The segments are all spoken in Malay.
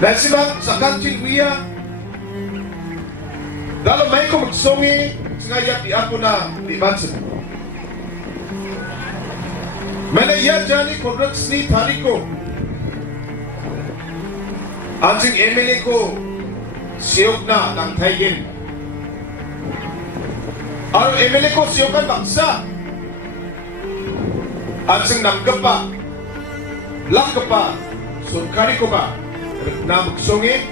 Nasimang sakantin wiya. Dalam may ko magsongi ngayat di ako na di bansin. Malaya jani Conrad ni tari ko. Anjing MLA ko siyok na ng Taigen. Ang MLA ko siyokan bangsa. Anjing namgapa, lakapa, surkari ko ba? Na magsongi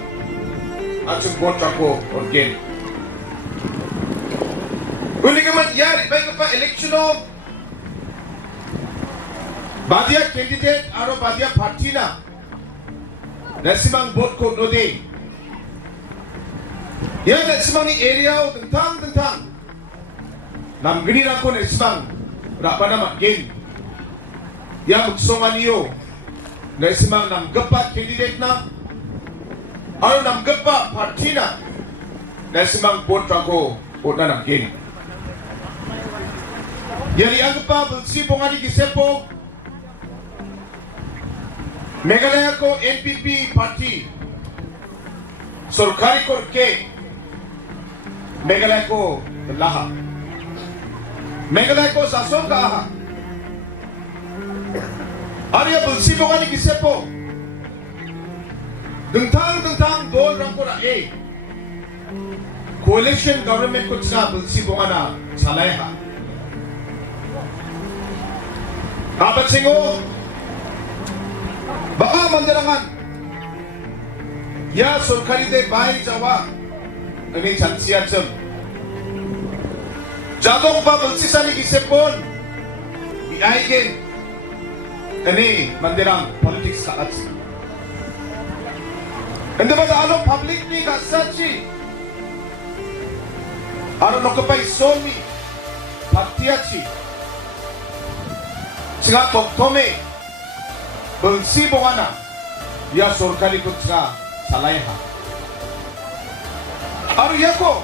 anjing botra ko organ. Uli ka man yari, baik pa election o badia candidate aro badia party na nasimang vote ko node yan nasimang ni area o tentang namgini lang ko nasimang rapa na magin yan magsongan niyo nasimang namgapa candidate na aro namgapa party na nasimang vote ko o na namgin. Yari ang pa bersibong ani kisepo Meghalaya ko NPP party Sorkari ko ke Meghalaya ko laha Meghalaya ko sason ka aha Arya bersibong ani kisepo Dentang dol rang ko na coalition government ko sa bersibong ana salaiha Apat singo baka mandarangan ya surkari de bayi jawa ini jansiacem jadong pa bersisa ni kisepon biaigen ini mandirang politik saat ende pada alo public ni kasachi alo nokapay somi patiachi Snga tome bersibong ana ya surkari ko sa salaiha aru yako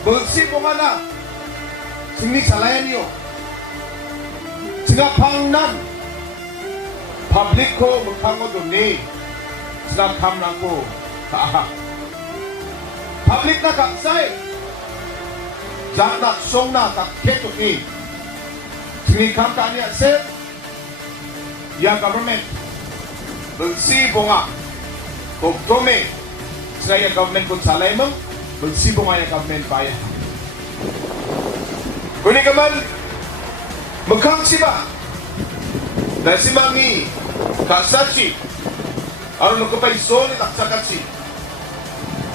bersibong ana sini salayan yo snga pangnan public ko mukhango doni snga kamnan ko kaaha public na kaksay janak songna kakketo ni Sini kam kanya set ya government bersibong a tome saya government kun salay mong bersibong ya government bayar kuni kaman mukhang siba nasimangi kasachi aro nukupay soni taksakachi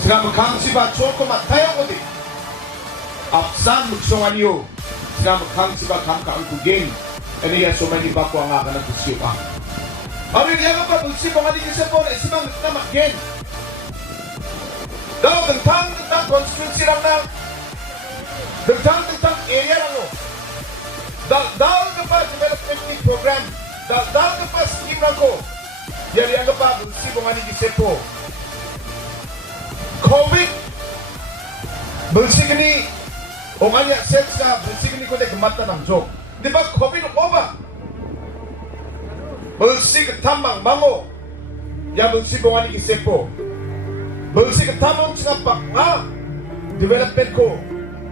sila mukhang siba choko mataya ko di apsan muksongan yo sila mukhang siba kamka ang kugin ini ya sumani bako ang akan ang kusipa aro niya ka pa bersibong adi kisipon simang na magin daw tentang konstitusi lang na tentang area lang o daw ka pa development program daw ka pa scheme lang ko yari ang ka pa bersibong adi kisipon COVID bersih ni o kanya sex ka bersih ni ko de kumata ng joke di ba COVID o ba bersih ketamang mango ya bersih bongani kisepo bersih ketamang sa pa nga development ko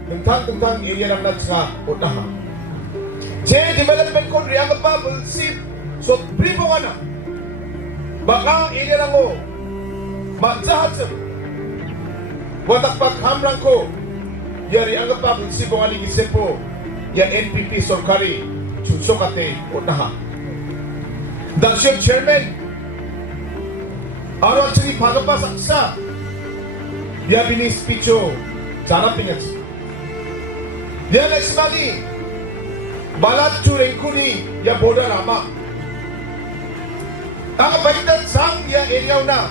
tentang area lang na sa utama je development ko riyan pa bersih so pribo ka na baka area lang ko majahat sa watak paghamrang ko yari ang pa bersih bongani kisepo ya NPP sorkari susukate utama Dasyo chairman Aro chini pagapa saksa Ya bini speecho Jana pingat Ya nesmali Balat chu Ryngku ni Ya boda rama Ang baitan sang ya area na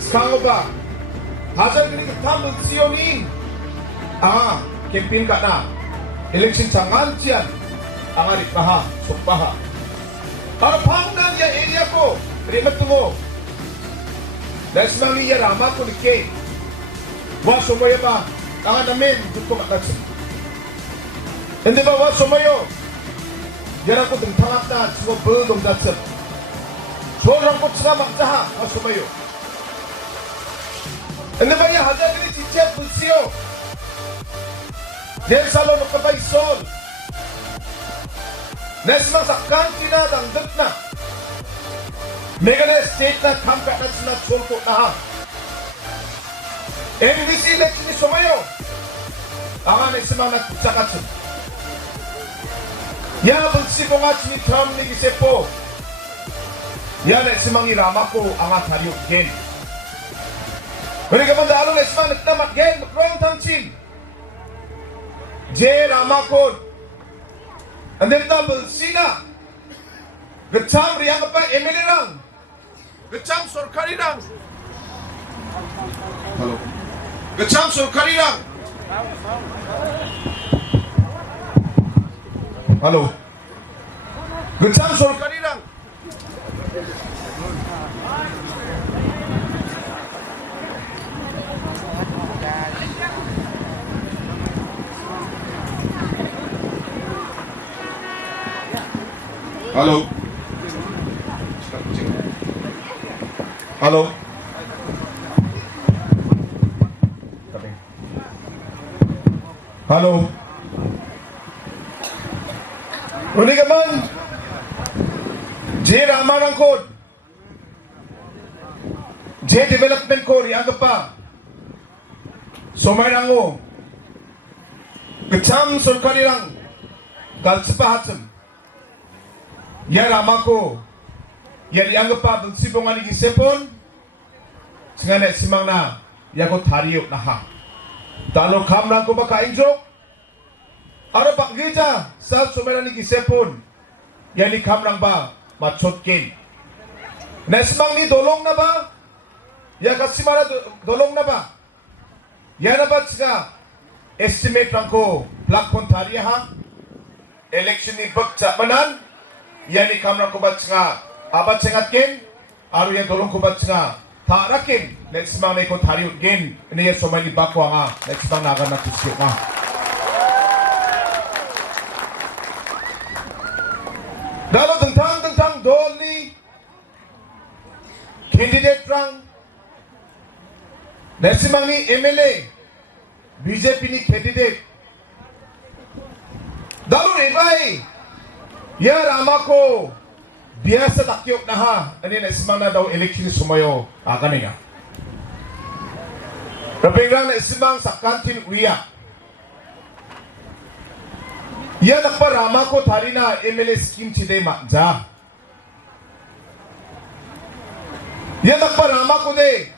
Skango ba Hajar gini ketam siyonin Kempin ka na Election sangan siyan Ang arit paha Sukpaha Para pangunan ya area ko, rimat mo. Dahil sa mga iya rama ko ni Kay. Wa sumayo ba? Kanga namin, dito ko makatsin. Hindi ba wa sumayo? Yan ako tangtangak na, sumo berdong datsap. Sorang ko tsaka magtaha masumayo. Ano ba niya haja kini cicet bulsiyo? Del salo no kabay sol. Nesmang sakkan kina dangdut na. Meghalaya state na kamkat na sina sulko na ha. NBC election ni sumayo. Ang nesmang nagtsakatsun. Ya bulsi ko nga sini term ni gisepo. Ya nesmang irama ko ang atariyo gen. Mereka mendalung nesmang nagtamat gen makrong tangchin. J Ramakod. And then double Sina. Gacham Riyang apa Emily Rang. Gacham Sorkari Rang. Hello. Gacham Sorkari Rang. Hello. Gacham Sorkari Rang. Halo. Halo. Halo. Uli ka man. J Ramanang Code. J Development Code. Yang pa. Somayrango. Kecam Sulkanirang. Galsipahatsam. Ya ramako ya dianggap pa bersibungan lagi sepon sengaja simang na ya ko tariuk na ha talo kamlang ko baka injok ara pak geja sa sumera lagi sepon ya ni kamlang ba machotkin na simang ni dolong na ba ya kasimara dolong na ba ya na ba tsika estimate lang ko plakon tariya ha election ni baksa manan yani kamera kubat nga abat sengatkin aru yang tolong kubat nga tarakin let's mang na ko tariut gen ini ya somali bako nga let's mang nagan na tuskip nga dalo tentang doli candidate rang let's mang ni MLA BJP ni candidate dalo rebai ya ramako biasa takyok na ha ani na ismang na daw election sumayo kaniya rapingang na ismang sa kantin uya ya nakpa ramako thari na MLA scheme chide makja ya nakpa ramako de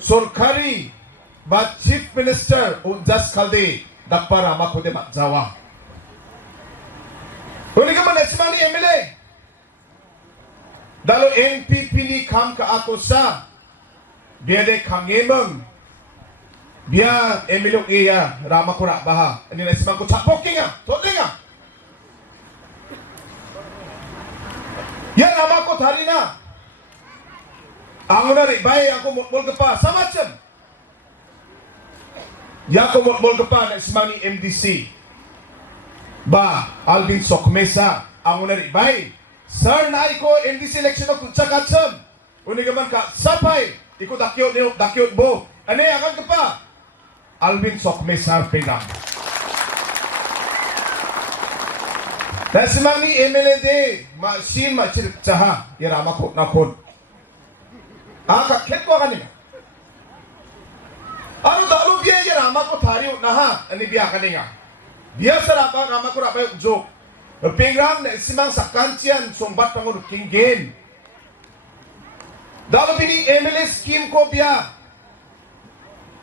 sorkari ba chief minister unjas khalde nakpa ramako de makjawa Uli ka man nagsima ni MLA. Dalo NPP ni kam ka ako sa biya de kangemeng biya MLA iya rama ko baha. Ani nagsima ko chapoking nga, toteng nga. Ya rama ko thali na. Ang na ri bay ako motmol ka pa sa macam. Ya ko motmol ka pa nagsima ni MDC. Ba, Alvin Sawkmie sa ang unari bay. Sir, naay ko NDC election o kutsa katsam. Uni ka man ka, sapay, iko dakyot bo. Ano akan ka pa? Alvin Sawkmie sa pinang. Dahil si Mani MLA de, ma-sin ma-chirip tsaha, irama ko na kon. Kakit ko kanina. Ano dalo biya irama ko tariyo na ha, ani biya kanina. Biasa rama ko rapay ujok. Pingrang na isimang sa kantian sumbat pangon kinggen. Dalo bini MLA scheme ko biya.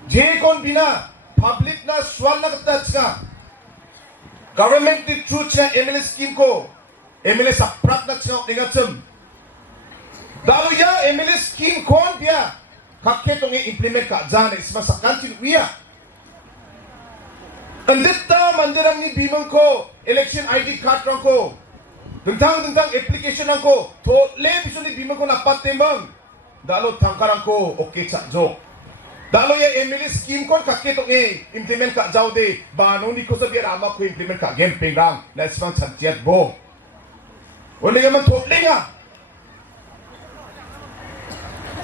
J kon bina public na swal na katats ka. Government di truth na MLA scheme ko. MLA sa prak na tsang tingatsum. Dalo ya MLA scheme kon biya. Kaketong i-implement ka dyan na isimang sa kantian uya. Andita manjarang ni bimang ko election ID card rang ko tentang application rang ko to lebih ni bimang ko napat temang dalo tangkarang ko okay cak jok dalo ya MLA scheme ko kakek tong implement kak jauh de bano ni ko sabi rama ko implement kak game pingrang na isang santiat bo oleh man to lenga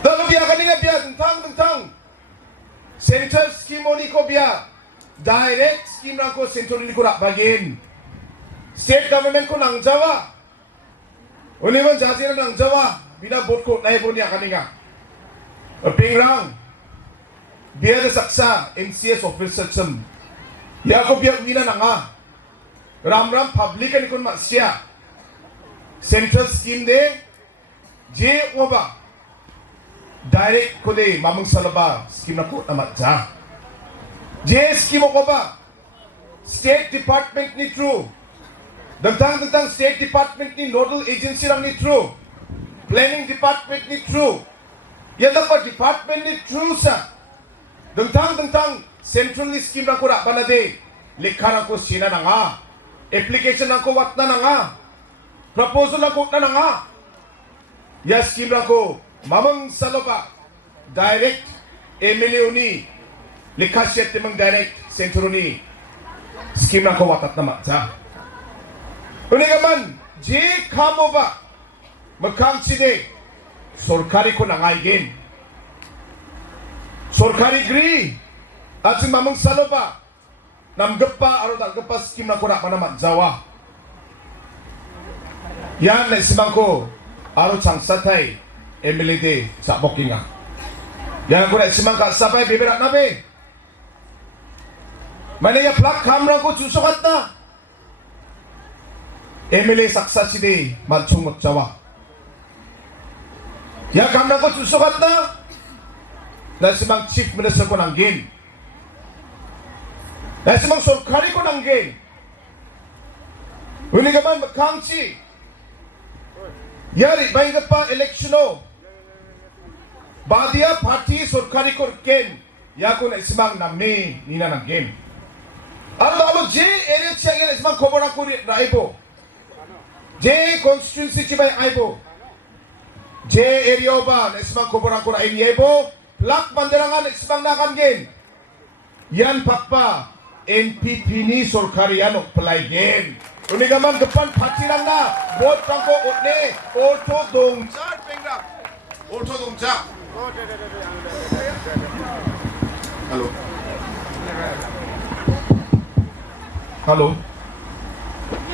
Lalu biya kanina biya tentang Central scheme ni ko biya direct scheme lang ko central ni ko rak bagin. State government ko nang Jawa. Uliman jajira nang Jawa bina bot ko nai bo niya kanina. Pingrang biya da saksa NCS officer sem. Ya ko biya mina nanga. Ram public ni kun masya. Central scheme de je oba direct ko de mamang salaba scheme na ko namat ja. Je scheme ko ba State Department ni true. Tentang State Department ni nodal agency lang ni true. Planning Department ni true. Yan dapat Department ni true sa. Tentang Central ni scheme na ko rak ba na de. Likha na ko sina na nga. Application na ko wat na nga. Proposal na ko na nga. Ya scheme na ko mamang salaba direct MLA ni likha siya timang direct Central ni scheme na ko watat na matsa. Uni kaman je kamo ba makang side sorkari ko na ngayon. Sorkari gri at si mamang salaba namgapa aro tanggapa scheme na ko na panaman Jawa. Yan na isimang ko aro changsatay MLD sa Bokinga. Yan ko na isimang kasabay bibirak nabi. Manaya plak kamera ko susukat na. MLA saksa sidi malchung Jawa. Yan kamera ko susukat na. Na isimang chief minister ko nanggin. Na isimang sorkari ko nanggin. Huli ka man magkangsi. Yari bayi pa election o. Badia party sorkari ko ken. Yako na isimang namni nina nanggin. Ano je area siya isimang koboran ko raibo. Je constituency chibay aibo. Je area ba na isimang koboran ko raibo. Plak banderangan isimang nakanggin. Yan pakpa NPP ni sorkari yan o palaygin. Uni gaman depan patiran na bot pangko utne auto dongcar pengra auto dongcar. Halo halo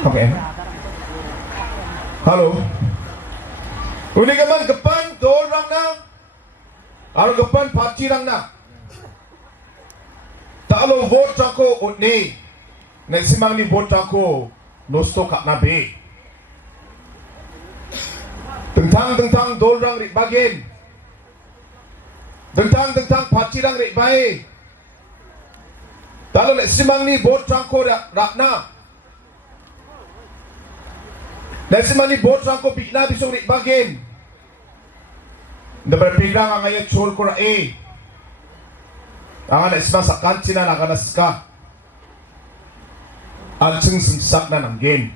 kapan halo uni gaman depan dorang na aro depan patiran na talo vote pangko utne na simang ni vote pangko Nosto kak nabi. Tentang dorang rik bagen. Tentang patirang rik bae. Talo lek simang ni bot trangko rakna. Lek simang ni bot trangko bikna bisong rik bagen. Dapat pigang ang ayat chol ko rae. Ang lek simang sakan sina nakanaska. Ancing semsak na nanggin.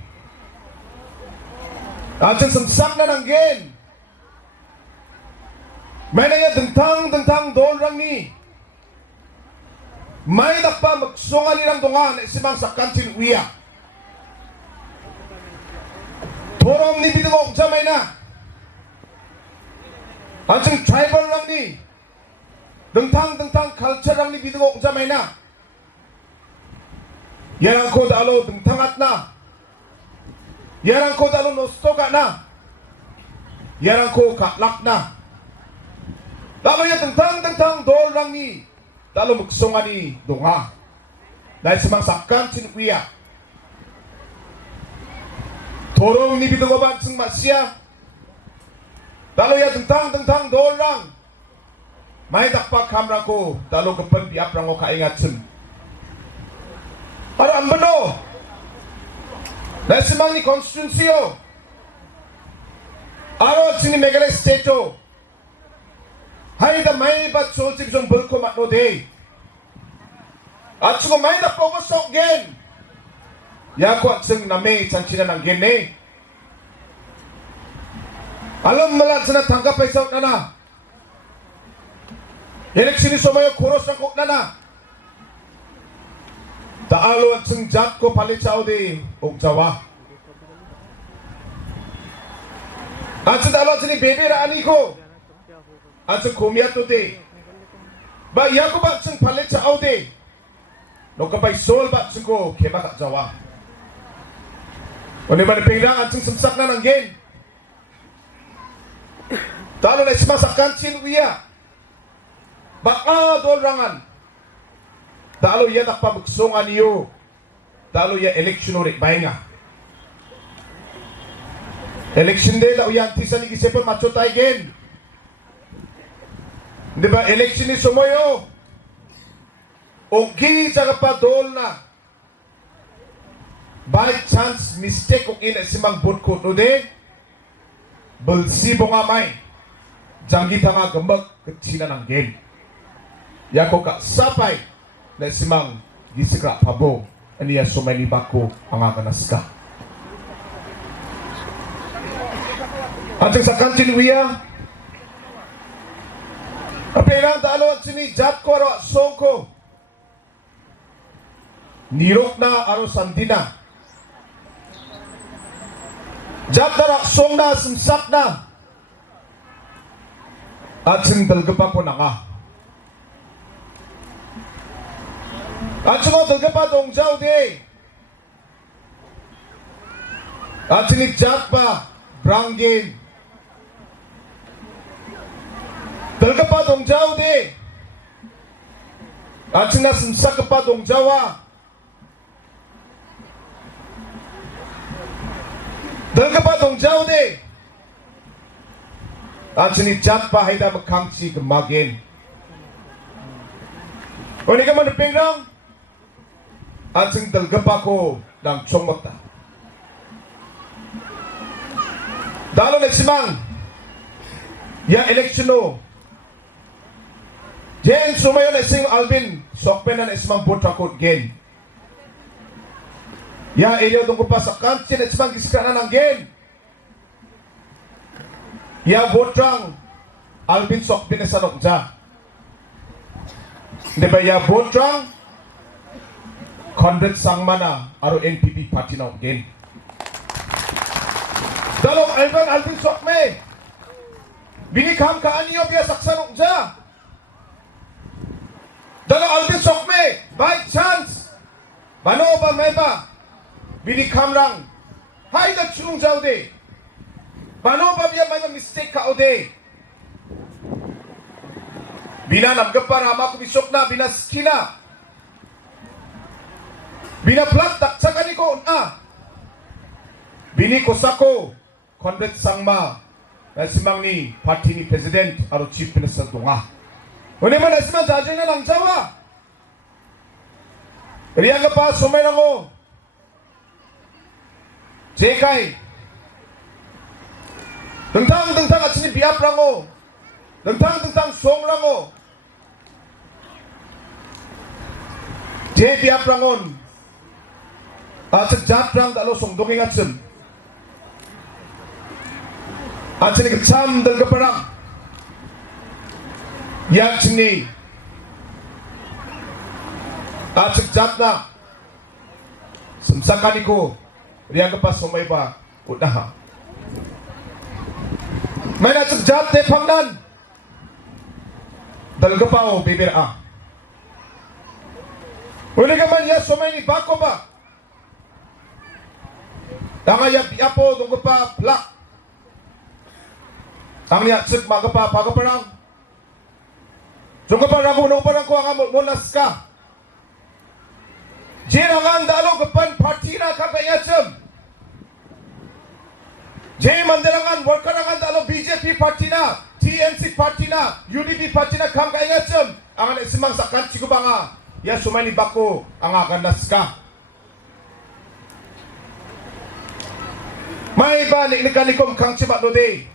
Ancing semsak na nanggin. May na yan tentang dorang ni. May na pa magsungan nilang dungan isimang sakan sinuya. Torong ni bidungok jamay na. Ancing tribal lang ni. Tentang culture lang ni bidungok jamay na. Yan ang ko dalo tengtangat na. Yan ang ko dalo nostoka na. Yan ang ko kaklak na. Dalo yan tentang dorang ni. Dalo magsunga ni dunga. Dahil sa mga sakkan sinukuya. Torong ni bitungoban sang masya. Dalo yan tentang dorang. May dakpak kamera ko. Dalo kapan biap rang ko kaingat sen. Para ang bano dahil simang ni constituency o araw sini Meghalaya state o hay da may bat solsip siyang bulko matno day at suko may da pogosok gen yako at sing na may chansina ng gen eh alam malat sana tanggap ay saot na na eleksyon ni sumayo kuros ng kuk na na Taalo at sengjat ko palit sa Audi og Jawa. At sa taalo sini baby ra ani ko. At sa kumya today. Ba iya ko ba siyang palit sa aude? No kapay sol ba siyang ko kaya baka jawa. O naman pingdang at siyang samsak na ng gen. Talo na ismasakan sinuya. Baka doon rangan. Talo iya nakpabuksungan niyo. Talo iya eleksyon ulit bahinga. Election day la uyan tisa ni kisipan macho tayo gen. Di ba election ni sumoyo. Ongki sa kapadol na. By chance mistake kung ina simang bot ko no de. Belsibo nga may. Janggit nga gambag katsina ng gen. Yako ka sapay na simang gisikra pabo. Aniya sumay bako ang aganas ka. At sa kantin wiya, apirang dalo at sini jat ko aro songko, nirok na aro sandina, jat dara song na simsak na, at sindalgapa po na nga. At sumadalgapa dong jaw di, at sini jat pa, brangin, dalga pa dong jaw di. At sinasimsak pa dong jawa. Dalga pa dong jaw di. At sinijat pa hayda magkangsi gemagin. O ni ka man pingrang. At sin dalga pa ko ng chongmata. Dalo na simang. Ya eleksyon no. Jen sumayo na sing Alvin, Sawkmie na ismang butrakot gen. Ya iliyo dong ko pa sa kantin at ismang gisikana ng gen. Ya butrang Alvin Sawkmie na sanok dya. Di ba ya butrang Conrad Sangma na aro NPP party na gen. Dalong Alvin Sawkmie. Binikam ka anyo biya saksanok dya. Dalam Alvin Sawkmie, by chance, mano ba may ba, binikam lang, hay na chunong jaw de, mano ba biya may mistake ka o de, binanam ka para makubisok na, binaskina, binaplak taksa ka ni ko, binikos ako, Conrad Sangma, na simang ni party ni President, aro Chief Minister dunga. Uni man asma jajay na lang jawa. Riyan ka pa sumay na ko. Jekay. Dengtang at sini biap lang ko. Dengtang song lang ko. Jay biap lang on. At sa jat lang dalo song dunging at sim. At sini ketsam dal kaparang. Yang sini at sigjat na samsakan ko riyan ka pa sumay ba unaha may na sigjat de pangdan dalga pa o bibir uli ka man ya sumay ni bako ba tangaya biapo dungko pa plak ang niya sik magapa pagaparang Jungka pa namunong parang ko ang munas ka. Jirangan dalo kapan party na kapayatsam. Jay mandarangan workarangan dalo BJP party na, TNC party na, UDP party na kam kayatsam. Ang simang sakan sigo ba nga, ya sumani bako ang aganas ka. May ba nikanikom kang sibat do de?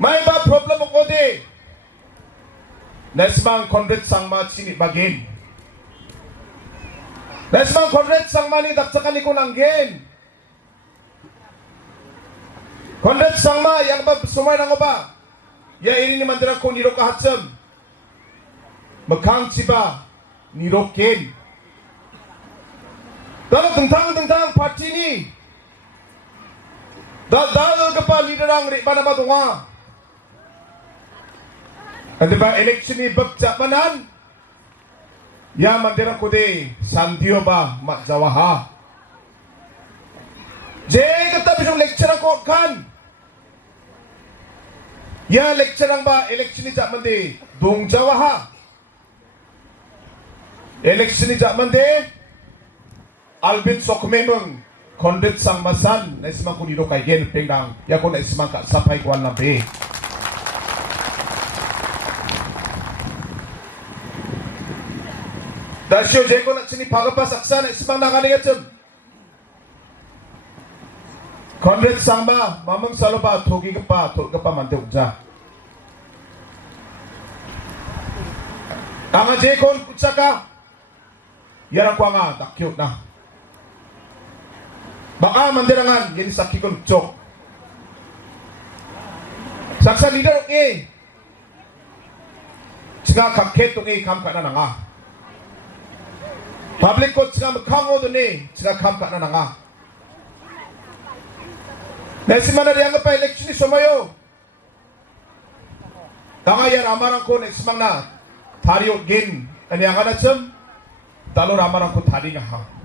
May ba problem ko de? Nesmang Conrad Sangma sini bagin. Nesmang Conrad Sangma ni daksakan ko ng gen. Conrad Sangma yang ba sumay nang ba? Ya ini ni mandira ko niro kahatsam. Makang siba niro ken. Dalo tentang parti ni. Dalo ka pa liderang ri ba na madunga. Andi ba election ni bagja manan? Ya mandirang kude sandio ba matzawaha. Je kata bisong lecture ko kan. Ya lecture ang ba election ni jak mandi dong jawaha. Election ni jak mandi Alvin Sawkmie meng Conrad Sangma san na ismang kuniro kay gen pengdang ya ko na ismang ka sapay kwan na be. Dasyo je ko na sini pagapas aksa na ismang nakaligatsum. Conrad Sangma mamang saloba togi ka pa mante ukja. Anga je kon kutsaka yarang kwa nga takyot na. Baka mandirangan gini sakit kon cok. Saksa leader Tsaka kaket kam ka na nga. Public ko tsaka makango tsaka kam ka na nga. Nasi mana dianggap pa election ni somayo. Tanga yan amarang ko na ismang na tariot gin. Ano yang ada sem? Talo amarang ko tari nga ha.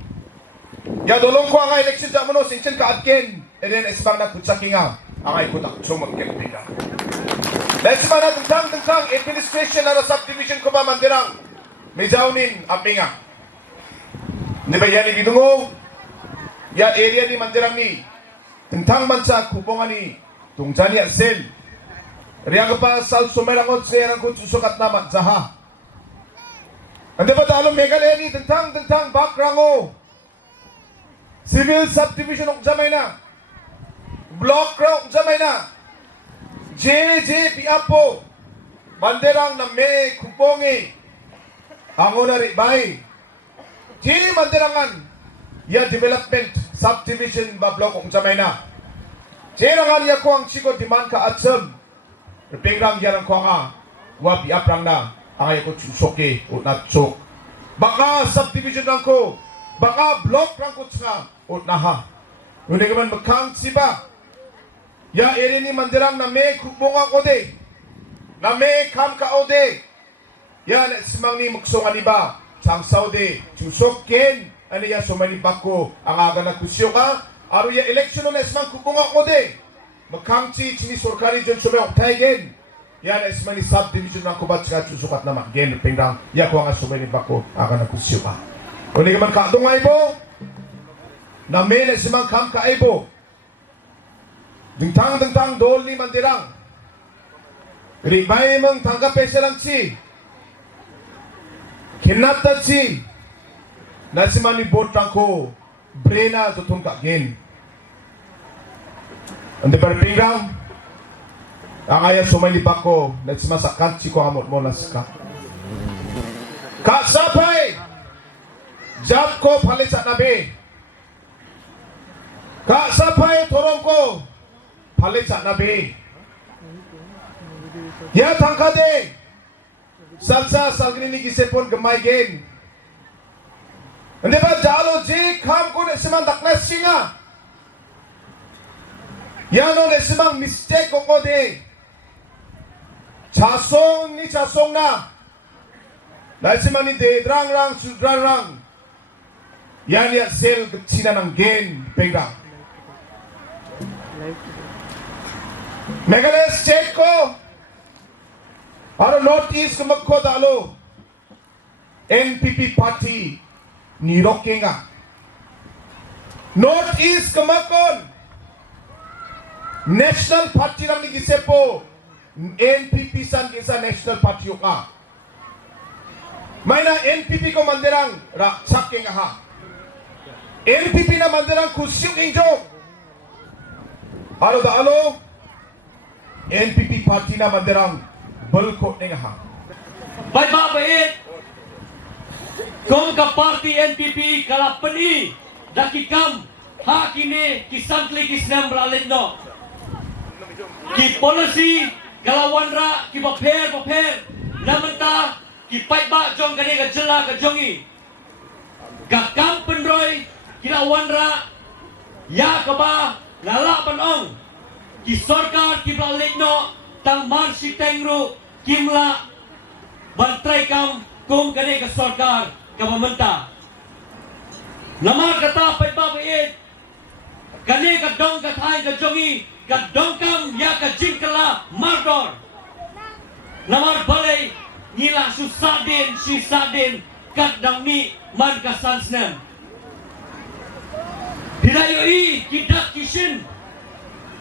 Ya dolong ko ang election sa mo singchen ka atken eden isbang na kutsakinga ang ay kutak chumag ken pila. Let's man tentang administration na subdivision ko ba mandirang mijaunin apinga. Ni ba yan ibidungo? Ya area ni mandirang ni tentang mansa kubongan ni tungjani sel. Riang pa sal sumerangot sa ko susukat na matzaha. Ande ba talo Meghalaya ni tentang background civil subdivision ong jamay na. Block rock jamay na. JPF po. Manderang na may kupongi. Ang unari bay. Jini manderangan. Ya development subdivision ba block ong jamay na. Jirangan ya ko ang chiko demand ka atsam. Pingrang yarang ko nga. Wapi aprang na. Ang ay ko chusoke o natsok. Baka subdivision lang ko. Baka block lang ko tsaka ut naha. Ngunit naman magkang siba. Ya eri ni mandirang na may kubunga ko de. Na may kam ka o de. Ya simang ni muksong aniba. Chang sao de. Chusok ken. Ano ya sumanibak ko. Ang aga na kusyo ka. Aro ya eleksyon na simang kubunga ko de. Magkang si chini sorkari dyan sumay oktay gen. Ya na simang ni subdivision lang ko ba tsaka chusukat naman. Gen pingrang. Ya ko nga sumanibak ko. Aga na kusyo ka. Kung di ka man kaadong aibo, na may na simang kam ka aibo, dingtang dol ni mandirang, ribay mong tanggap siya lang si, kinatad si, na simang ni botang ko, brena tutong kagin. Ang di parpingang, ang ayaw sumaylibak ko, na simasakan si ko amot mo naska. Kasapay! Jab ko palit sa nabi. Kasapay torong ko palit sa nabi. Ya tangkade. Salsa salgini gisepon gamay gen. Hindi ba jalo ji kam ko na simang dakles singa. Yan o na simang mistake ko de. Chasong ni chasong na. Dahil simang ni de drang sudrang. Yan ya sel sina ng gen pega. Meghalaya state ko. Aro northeast ko magko dalo. NPP party ni Rokinga. Northeast ko magkon. National party lang ni Gisepo. NPP san kinsa national party ka. May na NPP ko mandirang raksak king ha. NPP na mandirang kusyong injong. Alo da alo. NPP party na mandirang balko ning ha. Bay mabait. Kung ka party NPP kalapani dakikam hakine kisantli kisnam bralit no. Ki policy kalawanra ki paper namanta ki paitba jong kani ka jela ka jongi. Gakam penroy kalawanra ya kaba lala panong ki sarkar ki bralit no tang marsi tengru kimla bantrai kam kum kane ka sarkar ka pemerintah. Namar kata pai ba bai kane ka dong ka thai ka jongi ka dong kam ya ka jingkala mardor. Namar balai ngila susadin si sadin kat dang ni man ka sansnem. Hilayoi kidak kishin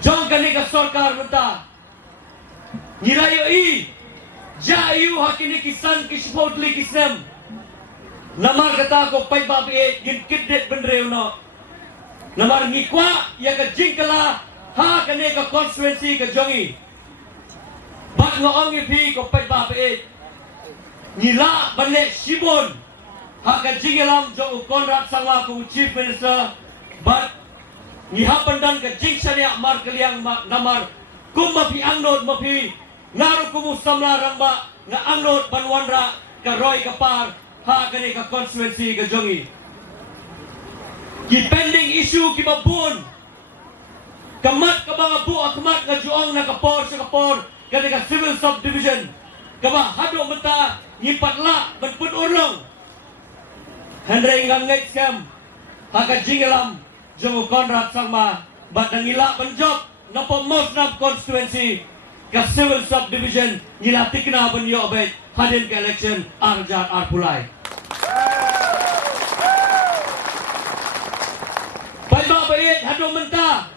jong kane ka sarkar menta. Hilayoi jayu hakini kisan kishpotli kisnem. Namar kata ko pai ba bai gin kidet benreu no. Namar ngikwa ya ka jingkala ha kane ka constituency ka jongi. Bak ngong pi ko pai ba bai Nila balik Shibon haka jingelam jong Conrad Sangma ku Chief Minister but niha pandan ka jing syariah mar kaliang namar kum mapi angnod mapi naru kumu samla rangba nga angnod banwanra ka roy ka par ha kani ka constituency ka jongi ki pending issue ki mabun kamat ka mga bu akmat nga juong na kapor sa kapor kani ka civil subdivision kaba hado menta ngipatla benpun urlong Hendrai ngangai skam haka jingelam jong Conrad Sangma bat ngila benjob na Mawsynram constituency ka civil subdivision ngila tikna ben yo bet hadin ka election arjat arpulai pai ba bait hado menta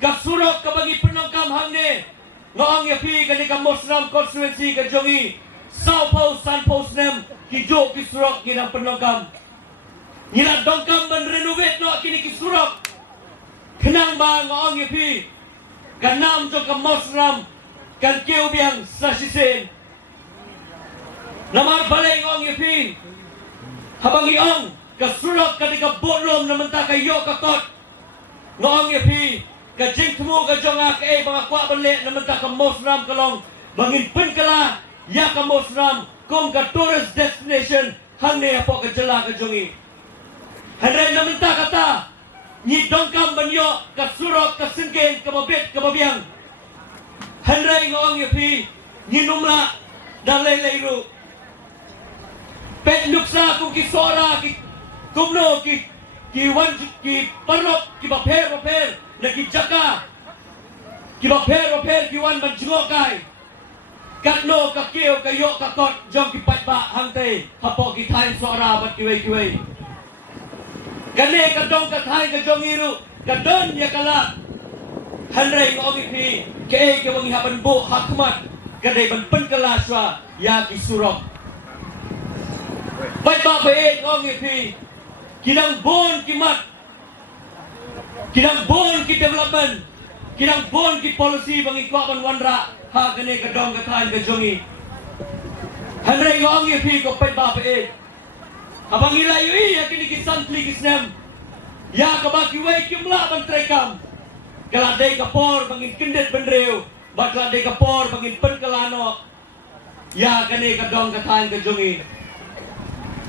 ka surok ka bagi penongkam hangne ngoang yapi ka ni ka Mawsynram constituency ka jongi Sao Paus San Paus Nem kijo kisurok kinang penongkam nila dongkam ban renovate no kini kisurok kenang ba ngoong yapi kanam jo ka Mawsynram kan keu biang sa sisen namar balay ngoong yapi habang iong kasurok ka di ka bolom na menta kayo kakot ngoong yapi ka jing temu ka jonga ka mga kwa balik na menta ka Mawsynram kalong bangin pen kala ya ka Mawsynram kung ka tourist destination hangne apo ka jala ka jongi hanre na menta kata ni dongkam banyo ka surok ka singken ka mabit ka babiang hanre ngong yapi ni numla dalay layro pet nuksa kung kisora ki kumno ki wan ki parok ki baper na ki jaka ki baper ki wan manjngokay katno ka keo kayo kakot jong ki patba hangte hapo ki thain sora bat kiway kane ka dong ka thain ka jong iru ka don ya kala hanrei ngong ipi ke ke wangi haban bo hakmat kadai ban pen kala swa ya ki surok patba be ngong ipi kinang bon ki mat kinang bon ki development kinang bon ki policy bangi ko ban wanra ha kane ka dong ka thain ka jongi hanrei ngong ipi ko patba be abang ilayu ya kini kisan pli kisnem ya ka ba kiway kimla ban trekam kala dei ka por bangin kindet benreu bat kala dei ka por bangin pen kalano ya kane ka dong ka thain ka jongi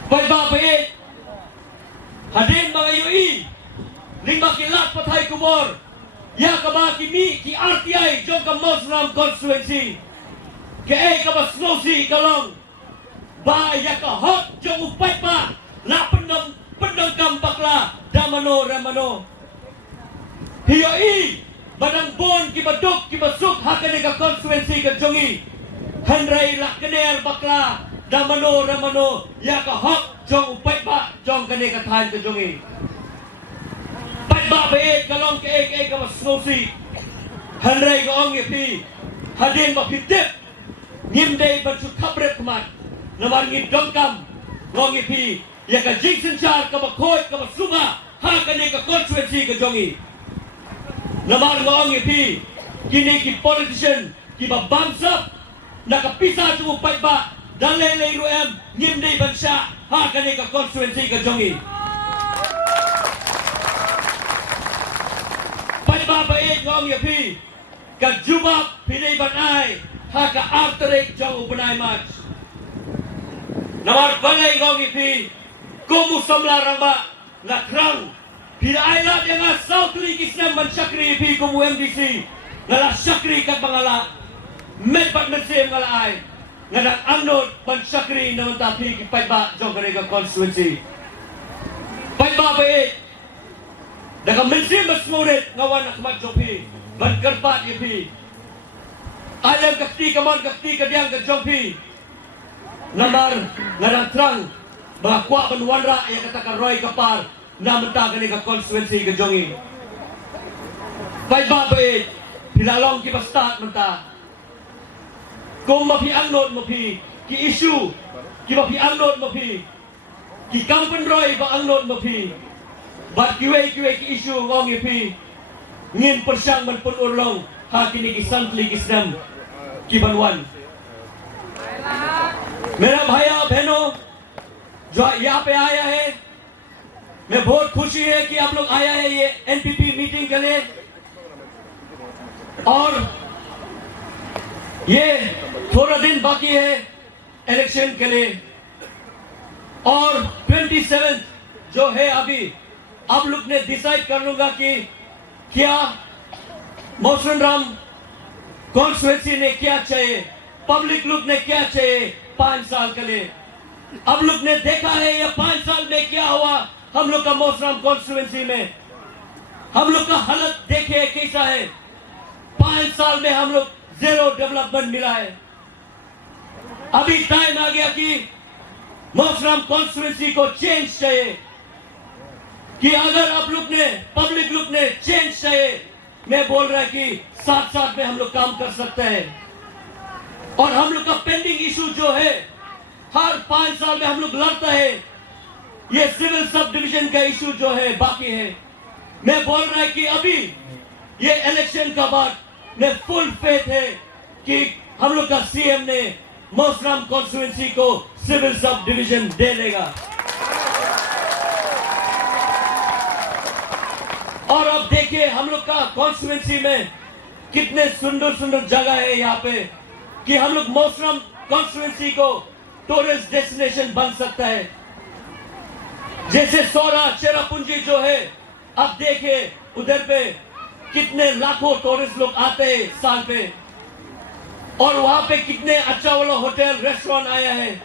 patba be hadin mga yui lima kilat patay kumor ya ka ba kimi ki RTI jong ka Mawsynram constituency ke ka ba snowsi kalong ba ya ka hot jong upay pa na pendong kampakla damano ramano hiyo badang bon ki baduk ki basuk hakane ka constituency ka jongi hanrai lakner bakla damano ramano ya ka hot jong upay pa jong kane ka thain ka jongi ba be kalong ke ka masnosi hanrai ko ong yapi hadin ba pitip ngimdei ban su kabret kmat namar ngim dongkam ngong yapi ya ka jingsen char ka ba khoi ka ba sunga ha ka ne ka constituency ka jongi namar ngong yapi kini ki politician ki ba bangsa nakapisa su upay ba dalele ruem ngimdei ban sha ha ka ne ka constituency ka jongi Babae ngong yapi ka jubak pinay banay ha ka arterik jong ubanay match namar balay ngong yapi kumu samlarang ba na krang pinay la nga South League islam man Shri yapi kumu MDC ngala Shri kat bangala met pat mensim ngala ay ngadang anod ban Shri naman tapi ki paiba jong kanega constituency. Paiba ba daga mensi masmurit ngawan akmat jopi ban kerpat yepi. Alam kakti kaman kakti kadiang ke jopi. Namar ngadang terang bahwa ban wanra yang katakan Roy kapar na menta kanega constituency ke jongi. Paiba ba pilalong ki bastat menta. Kung mapi angnod mapi ki issue ki mapi angnod mapi ki kampen Roy ba angnod mapi bat kiwe ki issue ngong ipi ngin persyang man pun urlong ha kini ki santli kisnam ki banwan. मेरा भाइया बहनों जो यहाँ पे आया है, मैं बहुत खुशी है कि आप लोग आया है ये एनपीपी मीटिंग के लिए। और ये थोड़ा दिन बाकी है इलेक्शन के लिए और 27 जो है अभी आप लोग ने डिसाइड कर लूंगा कि क्या मौसनराम कॉन्स्टिट्यूंसी ने क्या चाहिए, पब्लिक लोग ने क्या चाहिए 5 साल के लिए। अब लोग ने देखा है ये 5 साल में क्या हुआ हम लोग का मौसनराम कॉन्स्टिट्यूंसी में। हम लोग का हालत देखिए कैसा है। 5 साल में हम लोग ज़ीरो डेवलपमेंट मिला है। अभी टाइम आ गया कि मौसनराम कॉन्स्टिट्यूंसी को चेंज चाहिए कि अगर आप लोग ने पब्लिक लोग ने चेंज चाहिए, मैं बोल रहा कि साथ साथ में हम लोग काम कर सकते हैं। और हम लोग का पेंडिंग इशू जो है हर 5 साल में हम लोग लड़ते हैं, ये सिविल सब डिवीजन का इशू जो है बाकी है। मैं बोल रहा है कि अभी ये इलेक्शन का बाद मैं फुल फेथ है कि हम लोग का सीएम ने मौसनराम कॉन्स्टिट्यूंसी को सिविल सब डिवीजन दे देगा। और अब देखिए हम लोग का कॉन्स्टिट्यूंसी में कितने सुंदर सुंदर जगह है यहाँ पे कि हम लोग मौसनराम कॉन्स्टिट्यूंसी को टूरिस्ट डेस्टिनेशन बन सकता है। जैसे सौरा चेरापूंजी जो है, अब देखिए उधर पे कितने लाखों टूरिस्ट लोग आते हैं साल पे और वहां पे कितने अच्छा वाला होटल रेस्टोरेंट आया है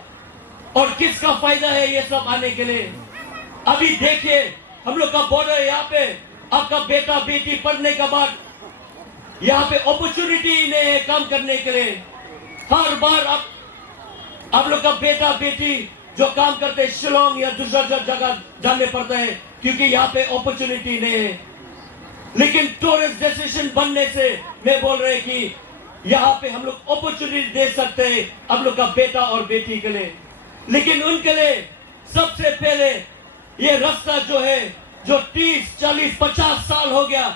और किसका फायदा है ये सब आने के लिए। अभी देखिए हम लोग का बॉर्डर यहाँ पे आपका बेटा बेटी पढ़ने के बाद यहाँ पे अपॉर्चुनिटी नहीं है काम करने के लिए। हर बार आप लोग का बेटा बेटी जो काम करते हैं शिलोंग या दूसरा जगह जाने पड़ता है क्योंकि यहाँ पे अपॉर्चुनिटी नहीं है। लेकिन टूरिस्ट डेस्टिनेशन बनने से मैं बोल रहे कि यहाँ पे हम लोग अपॉर्चुनिटी दे सकते हैं आप लोग का बेटा और बेटी के लिए। लेकिन उनके लिए सबसे पहले ये रास्ता जो है जो 30, 40, 50 साल हो गया,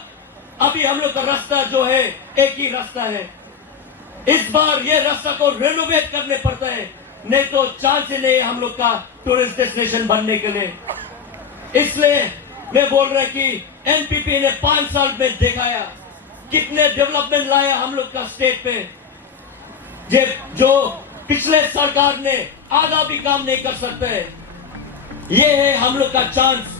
अभी हम लोग का रास्ता जो है एक ही रास्ता है। इस बार ये रास्ता को रेनोवेट करने पड़ता है, नहीं तो चांस ही नहीं है हम लोग का टूरिस्ट डेस्टिनेशन बनने के लिए। इसलिए मैं बोल रहा कि एनपीपी ने 5 साल में दिखाया कितने डेवलपमेंट लाया हम लोग का स्टेट पे, जो पिछले सरकार ने आधा भी काम नहीं कर सकते। ये है हम लोग का चांस,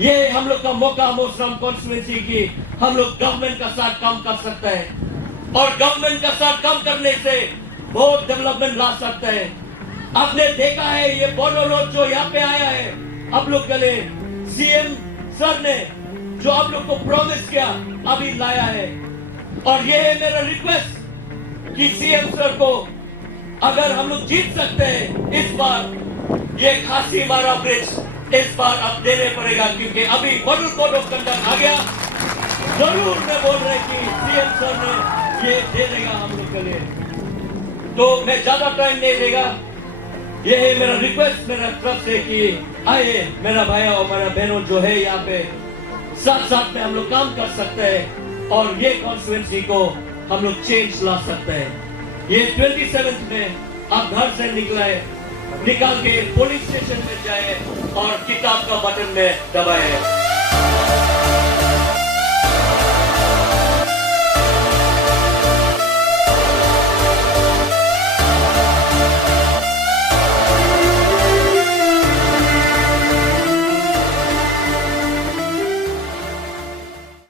ये है हम लोग का मौका मौसनराम कॉन्स्टिट्यूंसी की हम लोग गवर्नमेंट का साथ काम कर सकते हैं और गवर्नमेंट का साथ काम करने से बहुत डेवलपमेंट ला सकते हैं। आपने देखा है ये बॉर्डर रोड जो यहाँ पे आया है आप लोग के लिए, सीएम सर ने जो आप लोग को प्रॉमिस किया अभी लाया है। और ये है मेरा रिक्वेस्ट कि सीएम सर को अगर हम लोग जीत सकते हैं इस बार, ये खासी मारा ब्रिज इस बार अब देने पड़ेगा क्योंकि अभी मॉडल कोड ऑफ कंडक्ट आ गया। जरूर मैं बोल रहे कि सीएम सर ने ये दे देगा हम लोग के लिए, तो मैं ज्यादा टाइम नहीं देगा। ये है मेरा रिक्वेस्ट मेरा तरफ से कि आए मेरा भाई और मेरा बहनों जो है यहाँ पे साथ साथ में हम लोग काम कर सकते हैं और ये कॉन्स्टिट्यूंसी को हम लोग चेंज ला सकते हैं। ये 27 में आप घर से निकल के पुलिस स्टेशन में जाए और किताब का बटन में दबाए।